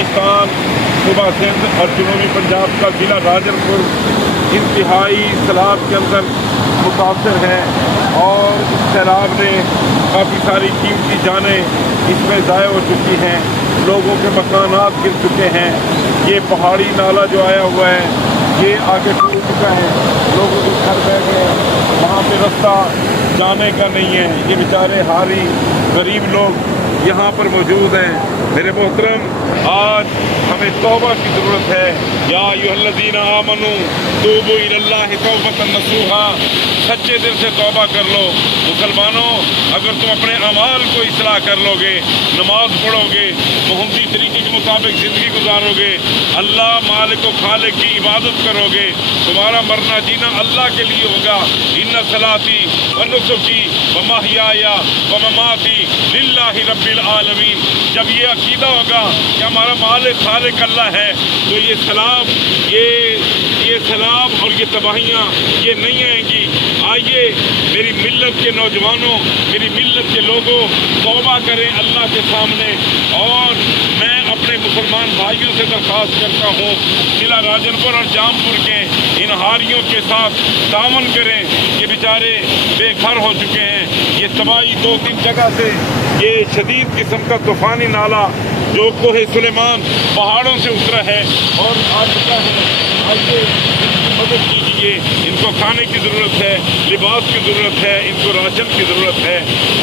بلوچستان، صوبہ سندھ اور جنوبی پنجاب کا ضلع راجنپور انتہائی سیلاب کے اندر متاثر ہے، اور اس سیلاب نے کافی ساری قیمتی جانیں اس میں ضائع ہو چکی ہیں، لوگوں کے مکانات گر چکے ہیں۔ یہ پہاڑی نالا جو آیا ہوا ہے یہ آگے ٹوٹ چکا ہے، لوگوں کے گھر بہ گئے، وہاں پہ رستہ جانے کا نہیں ہے۔ یہ بیچارے حالی غریب لوگ یہاں پر موجود ہیں۔ میرے محترم، آج ہمیں توبہ کی ضرورت ہے۔ یا ایھا الذین آمنوا توبوا الی اللہ توبۃ نصوحا، سچے دل سے توبہ کر لو۔ مسلمانوں، اگر تم اپنے اعمال کو اصلاح کر لو گے، نماز پڑھو گے، محمدی طریقے کے مطابق زندگی گزارو گے، اللہ مالک و خالق کی عبادت کرو گے، تمہارا مرنا جینا اللہ کے لیے ہوگا۔ ان صلاتی و نسکی و محیای و مماتی للہ رب العالمین۔ جب یہ عقیدہ ہوگا کہ ہمارا مالک خالق اللہ ہے، تو یہ سیلاب اور یہ تباہیاں یہ نہیں آئیں گی۔ آئیے میری ملت کے نوجوانوں، میری ملت کے لوگوں، توبہ کریں اللہ کے سامنے، اور میں اپنے مسلمان بھائیوں سے درخواست کرتا ہوں ضلع راجنپور اور جامپور کے ان ہاریوں کے ساتھ تعاون کریں۔ یہ بیچارے بے گھر ہو چکے ہیں۔ یہ تباہی 2-3 جگہ سے یہ شدید قسم کا طوفانی نالا جو کوہ سلیمان پہاڑوں سے اترا ہے اور آ چکا ہے، آئیے ان کی مدد کیجیے۔ ان کو کھانے کی ضرورت ہے، لباس کی ضرورت ہے، ان کو راشن کی ضرورت ہے،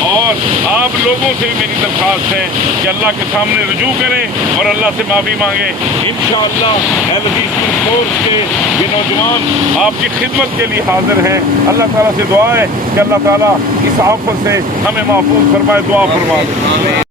اور آپ لوگوں سے بھی میری درخواست ہے کہ اللہ کے سامنے رجوع کریں اور اللہ سے معافی مانگیں۔ انشاءاللہ اہل حدیث فورس کے یہ نوجوان آپ کی خدمت کے لیے حاضر ہیں۔ اللہ تعالیٰ سے دعا ہے کہ اللہ تعالیٰ اس آفت سے ہمیں محفوظ فرمائے، دعا فرمائے۔